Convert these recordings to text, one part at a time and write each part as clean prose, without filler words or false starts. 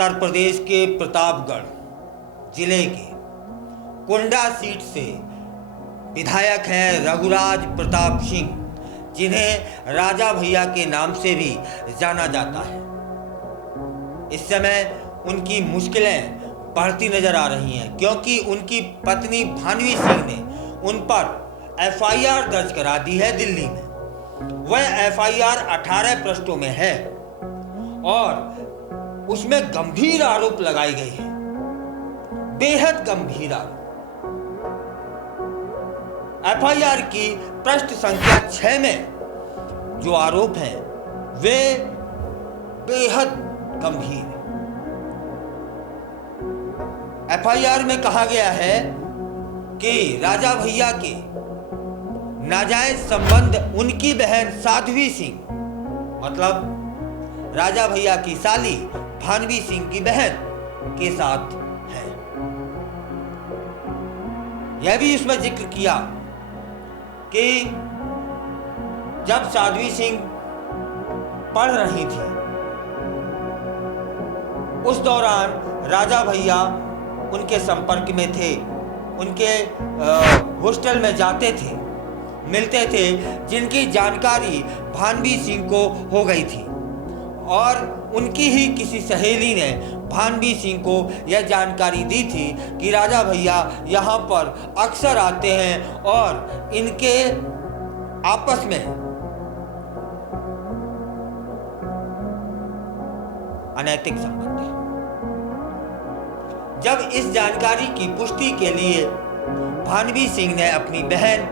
उत्तर प्रदेश के प्रतापगढ़ जिले के कुंडा सीट से विधायक हैं रघुराज प्रताप सिंह, जिन्हें राजा भैया के नाम से भी जाना जाता है। इस समय उनकी मुश्किलें बढ़ती नजर आ रही हैं, क्योंकि उनकी पत्नी भानवी सिंह ने उन पर एफआईआर दर्ज करा दी है दिल्ली में। वह एफआईआर 18 पृष्ठों में है और उसमें गंभीर आरोप लगाए गए हैं, बेहद गंभीर आरोप। एफआईआर की पृष्ठ संख्या 6 में जो आरोप हैं वे बेहद गंभीर हैं। एफआईआर में कहा गया है कि राजा भैया के नाजायज संबंध उनकी बहन साध्वी सिंह, मतलब राजा भैया की साली भानवी सिंह की बहन के साथ है। यह भी इसमें जिक्र किया कि जब साध्वी सिंह पढ़ रही थी उस दौरान राजा भैया उनके संपर्क में थे, उनके हॉस्टल में जाते थे, मिलते थे, जिनकी जानकारी भानवी सिंह को हो गई थी और उनकी ही किसी सहेली ने भानवी सिंह को यह जानकारी दी थी कि राजा भैया यहाँ पर अक्सर आते हैं और इनके आपस में अनैतिक संबंध है। जब इस जानकारी की पुष्टि के लिए भानवी सिंह ने अपनी बहन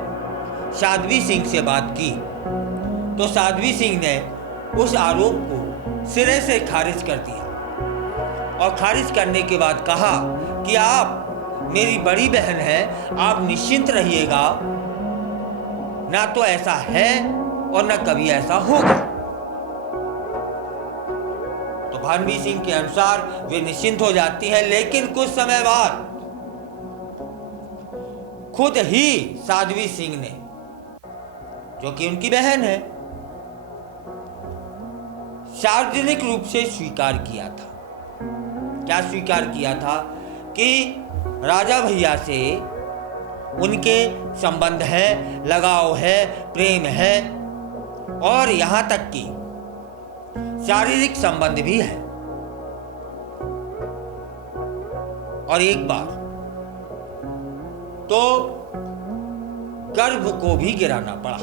साध्वी सिंह से बात की तो साध्वी सिंह ने उस आरोप को सिरे से खारिज कर दिया और खारिज करने के बाद कहा कि आप मेरी बड़ी बहन हैं, आप निश्चिंत रहिएगा, ना तो ऐसा है और ना कभी ऐसा होगा। तो भानवी सिंह के अनुसार वे निश्चिंत हो जाती हैं, लेकिन कुछ समय बाद खुद ही साध्वी सिंह ने, जो कि उनकी बहन है, सार्वजनिक रूप से स्वीकार किया था। क्या स्वीकार किया था? कि राजा भैया से उनके संबंध है, लगाव है, प्रेम है और यहां तक कि शारीरिक संबंध भी है। और एक बार तो गर्भ को भी गिराना पड़ा।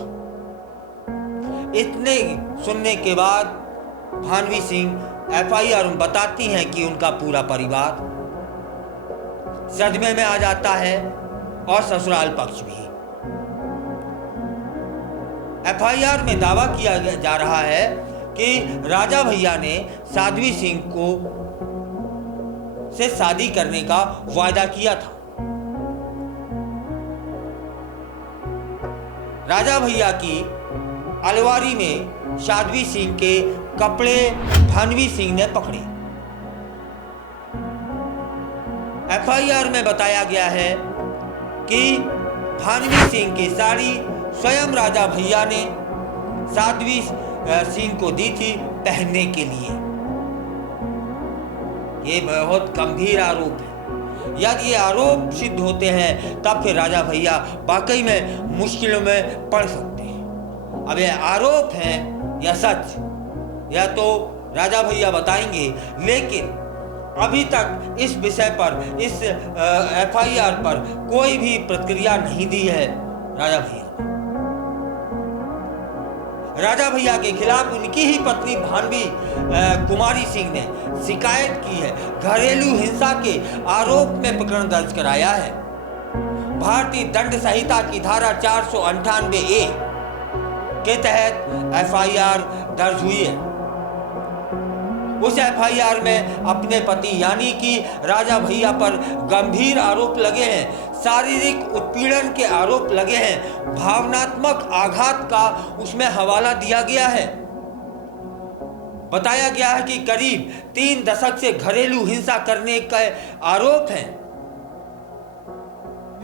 इतने सुनने के बाद भानवी सिंह एफआईआर में बताती हैं कि उनका पूरा परिवार सदमे में आ जाता है और ससुराल पक्ष भी। एफआईआर में दावा किया जा रहा है कि राजा भैया ने साध्वी सिंह को से शादी करने का वायदा किया था। राजा भैया की अलवारी में साध्वी सिंह के कपड़े भानवी सिंह ने पकड़े। एफआईआर में बताया गया है कि भानवी सिंह की साड़ी स्वयं राजा भैया ने साध्वी सिंह को दी थी पहनने के लिए। ये बहुत गंभीर आरोप है। यदि ये आरोप सिद्ध होते हैं तब फिर राजा भैया वाकई में मुश्किलों में पड़ सकते हैं। अब ये आरोप हैं या सच, या तो राजा भैया बताएंगे, लेकिन अभी तक इस विषय पर, इस एफआईआर पर कोई भी प्रतिक्रिया नहीं दी है राजा भैया। राजा भैया के खिलाफ उनकी ही पत्नी भानवी कुमारी सिंह ने शिकायत की है। घरेलू हिंसा के आरोप में प्रकरण दर्ज कराया है। भारतीय दंड संहिता की धारा 498A के तहत एफआईआर दर्ज हुई है। उस एफआईआर में अपने पति यानी कि राजा भैया पर गंभीर आरोप लगे हैं, शारीरिक उत्पीड़न के आरोप लगे हैं, भावनात्मक आघात का उसमें हवाला दिया गया है। बताया गया है कि करीब 3 दशक से घरेलू हिंसा करने के आरोप हैं।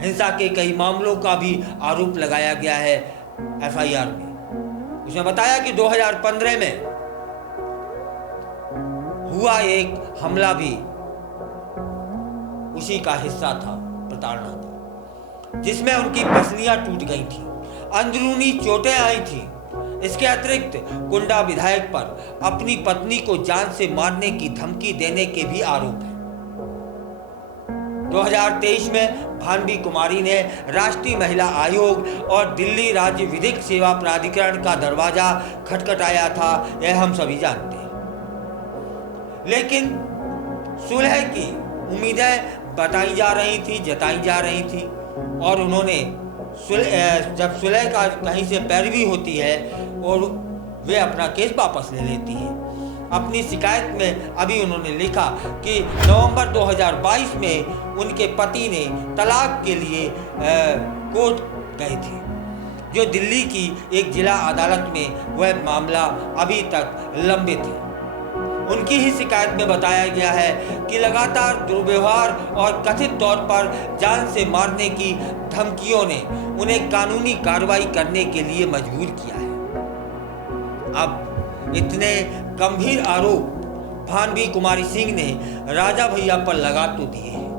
हिंसा के कई मामलों का भी आरोप लगाया गया है एफआईआर में। उसमें बताया कि 2015 में हुआ एक हमला भी उसी का हिस्सा था, प्रताड़ना था, जिसमें उनकी पसलियां टूट गई थी, अंदरूनी चोटें आई थी। इसके अतिरिक्त कुंडा विधायक पर अपनी पत्नी को जान से मारने की धमकी देने के भी आरोप हैं। 2023 में भानवी कुमारी ने राष्ट्रीय महिला आयोग और दिल्ली राज्य विधिक सेवा प्राधिकरण का दरवाजा खटखटाया था, यह हम सभी जानते हैं। लेकिन सुलह की उम्मीदें बताई जा रही थी, जताई जा रही थी, और उन्होंने जब सुलह का कहीं से पैरवी होती है और वे अपना केस वापस ले लेती हैं। अपनी शिकायत में अभी उन्होंने लिखा कि नवंबर 2022 में उनके पति ने तलाक के लिए कोर्ट गए थे, जो दिल्ली की एक जिला अदालत में वह मामला अभी तक लंबित है। उनकी ही शिकायत में बताया गया है कि लगातार दुर्व्यवहार और कथित तौर पर जान से मारने की धमकियों ने उन्हें कानूनी कार्रवाई करने के लिए मजबूर किया है। अब इतने गंभीर आरोप भानवी कुमारी सिंह ने राजा भैया पर लगा तो दिए हैं,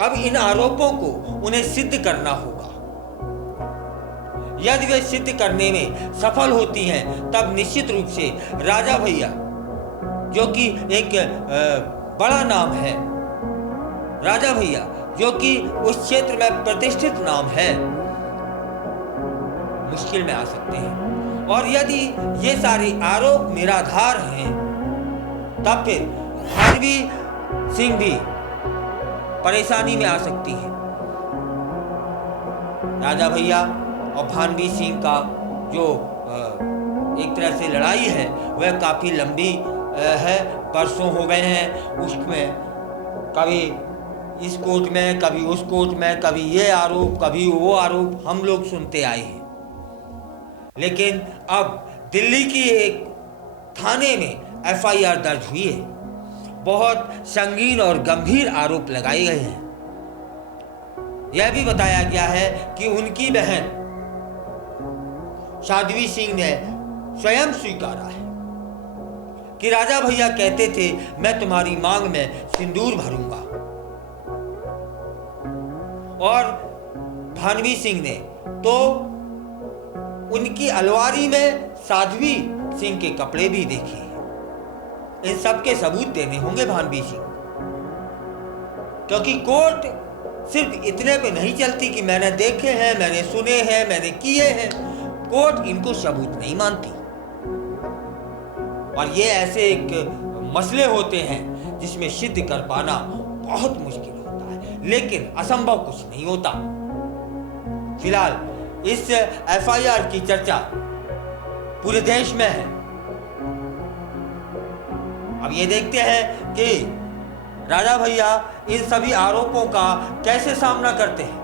अब इन आरोपों को उन्हें सिद्ध करना होगा। यदि वे सिद्ध करने में सफल होती हैं, तब निश्चित रूप से राजा भैया, जो कि एक बड़ा नाम है, राजा भैया जो कि उस क्षेत्र में प्रतिष्ठित नाम है, मुश्किल में आ सकते हैं। और यदि ये सारे आरोप निराधार हैं, तब फिर भानवी सिंह भी परेशानी में आ सकती है। राजा भैया और भानवी सिंह का जो एक तरह से लड़ाई है, वह काफी लंबी है, बरसों हो गए हैं। उसमें कभी इस कोर्ट में, कभी उस कोर्ट में, कभी ये आरोप, कभी वो आरोप हम लोग सुनते आए हैं। लेकिन अब दिल्ली की एक थाने में एफआईआर दर्ज हुई है, बहुत संगीन और गंभीर आरोप लगाए गए हैं। यह भी बताया गया है कि उनकी बहन साध्वी सिंह ने स्वयं स्वीकारा है कि राजा भैया कहते थे, मैं तुम्हारी मांग में सिंदूर भरूंगा। और भानवी सिंह ने तो उनकी अलमारी में साध्वी सिंह के कपड़े भी देखे। इन सब के सबूत देने होंगे भानवी सिंह, क्योंकि कोर्ट सिर्फ इतने पे नहीं चलती कि मैंने देखे हैं, मैंने सुने हैं, मैंने किए हैं। कोर्ट इनको सबूत नहीं मानती, और ये ऐसे एक मसले होते हैं जिसमें सिद्ध कर पाना बहुत मुश्किल होता है, लेकिन असंभव कुछ नहीं होता। फिलहाल इस एफआईआर की चर्चा पूरे देश में है। अब ये देखते हैं कि राजा भैया इन सभी आरोपों का कैसे सामना करते हैं।